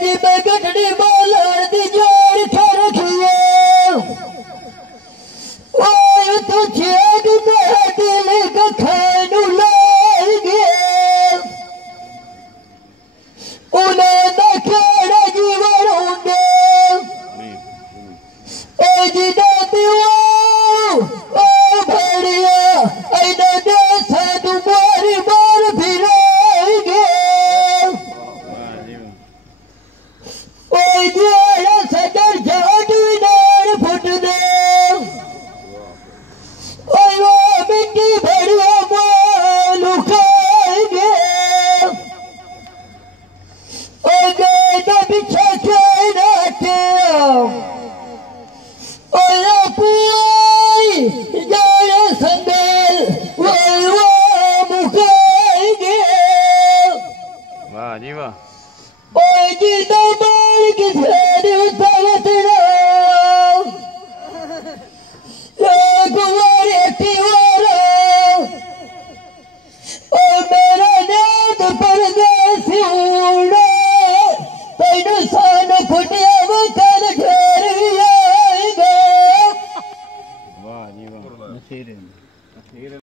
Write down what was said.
जी मैं गठड़ी बालर दी जोड़ के रखिए ओए तू छेद मेरा दिल का खानू लाई गया उन्हें ना केड़ा जीवन होंगे ए जी दादी ओ भड़िया ऐना देसा तुम्हारी मार फिराएंगे ओए जोड़ा सदर जाट विनार फुट दे ओए वो मिट्टी भड़िया मालू खाएंगे ओए गए तो बिछा के नाटे ओए कोई जाए संदेल ओए वो मुखाएंगे वाह जी वाह ओए जी तो मार की फेर उतारतना ओ कुमारी टीवारा ओ मेरा नेत परदेसी उड़ा तैनू सान फुटिया वतन घेर आएगा वाह जी वाह